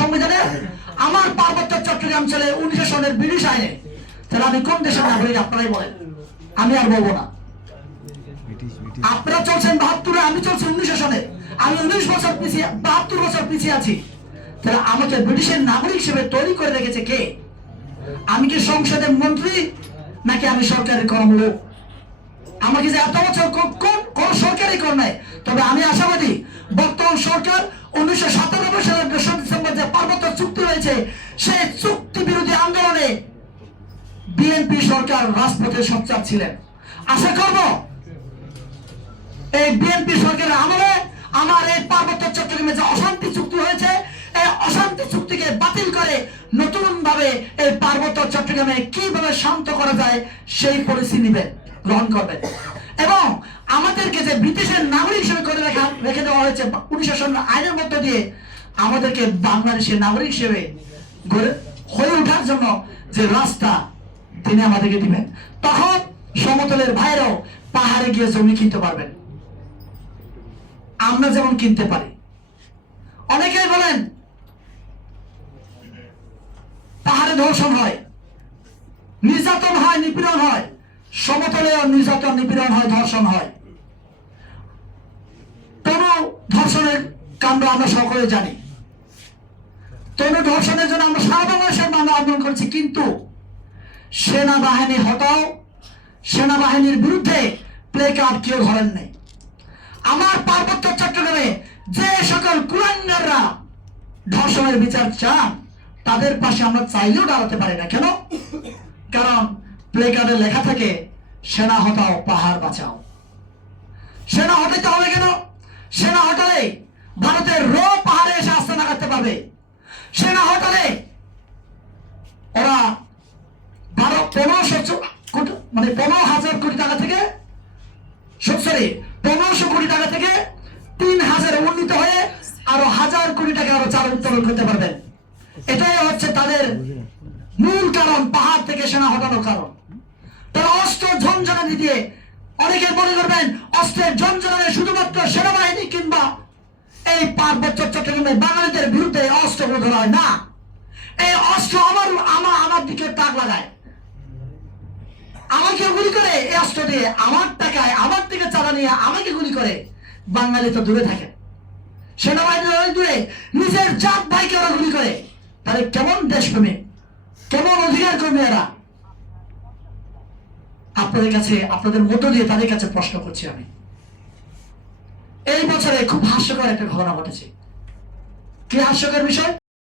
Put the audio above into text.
সংবিধানে আমার পার্বত্য চট্টগ্রাম ছেলে 1900 সনের ব্রিটিশ আইনে, তাহলে আমি কোন দেশের নাগরিক আপনারাই বলেন, আমি আর বলবো না। আপনারা চলছেন 72-এ, আমি চলছি 1900 সনে, আমি 19 বছর পিছিয়ে 72 বছর পিছিয়ে আছি। তাহলে আমাকে ব্রিটিশের নাগরিক হিসেবে তৈরি করে রেখেছে কে? আমি কি সংসদের মন্ত্রী নাকি আমি সরকারের কর্মলোক? আমাকে যে এত বছর কোন সরকারই কর নাই। তবে আমি আশাবাদী বর্তমান সরকার 1997 সালের 2 ডিসেম্বর যে পার্বত্য চুক্তি হয়েছে, সেই চুক্তি বিরোধী আন্দোলনে বিএনপি সরকার রাজপথে সোচ্চার ছিলেন। আশা করব এই বিএনপি সরকারের আমলে আমার এই পার্বত্য চট্টগ্রামে যে অশান্তি চুক্তি হয়েছে, এই অশান্তি চুক্তিকে বাতিল করে নতুন ভাবে এই পার্বত্য চট্টগ্রামে কিভাবে শান্ত করা যায় সেই পলিসি নিবেন, গ্রহণ করবেন। এবং আমাদেরকে যে ব্রিটিশের নাগরিক হিসেবে করে রেখে দেওয়া হয়েছে 1900 সনের আইনের মধ্য দিয়ে, আমাদেরকে বাংলাদেশের নাগরিক হিসেবে হয়ে ওঠার জন্য যে রাস্তা তিনি আমাদেরকে দিবেন। তখন সমতলের ভাইরাও পাহাড়ে গিয়ে জমি কিনতে পারবেন, আমরা যেমন কিনতে পারি। অনেকেই বলেন পাহাড়ে ধর্ষণ হয়, নির্যাতন হয়, নিপীড়ন হয়। সমতলে নির্যাতন, নিপীড়ন হয়, ধর্ষণ হয়। তনু ধর্ষণের কাণ্ড আমরা সকলে জানি। তনু ধর্ষণের জন্য আমরা সারা বাংলাদেশের মানুষ আন্দোলন করেছি, কিন্তু সেনাবাহিনী হটাও, সেনাবাহিনীর বিরুদ্ধে প্লে কার্ড কেউ ধরেন নেই। আমার পার্বত্য চট্টগ্রামে যে সকল কুলাঙ্গাররা ধর্ষণের বিচার চান, তাদের পাশে আমরা চাইলেও দাঁড়াতে পারি না। কেন? কারণ প্লে কার্ডে লেখা থাকে সেনা হটাও, পাহাড় বাঁচাও। সেনা হটাইতে হবে কেন? সেনা হটালে ভারতের পাহাড়ে এসে আস্তানা করতে পারবে। সেনা হটালে ওরা 15,000 কোটি টাকা থেকে 1500 কোটি টাকা থেকে 3000 উন্নীত হয়ে আরো 1000 কোটি টাকা আরো চাল উত্তোলন করতে পারবেন। এটাই হচ্ছে তাদের মূল কারণ, পাহাড় থেকে সেনা হটানোর কারণ। তারা অস্ত্র ঝঞ্ঝানি দিয়ে, অনেকে মনে করবেন অস্ত্রের ঝঞ্ঝানি শুধুমাত্র সেনাবাহিনী কিংবা এই পার্বত্য চট্টগ্রামে বাঙালিদের বিরুদ্ধে অস্ত্র ধরা হয় না। এই অস্ত্র আমার দিকে তাক লাগায়, আমাকে গুলি করে। এই অস্ত্র দিয়ে আমার টাকায়, আমার থেকে চাঁদা নিয়ে আমাকে গুলি করে। বাঙালি তো দূরে থাকে, সেনাবাহিনী দূরে, নিজের জাত ভাইকে ওরা গুলি করে। তাহলে কেমন দেশপ্রেমী, কেমন অধিকার কর্মী এরা? আপনাদের কাছে, আপনাদের মধ্য দিয়ে তাদের কাছে প্রশ্ন করছি আমি। এই বছরে খুব হাস্যকর একটা ঘটনা ঘটেছে। কি হাস্যকর বিষয়?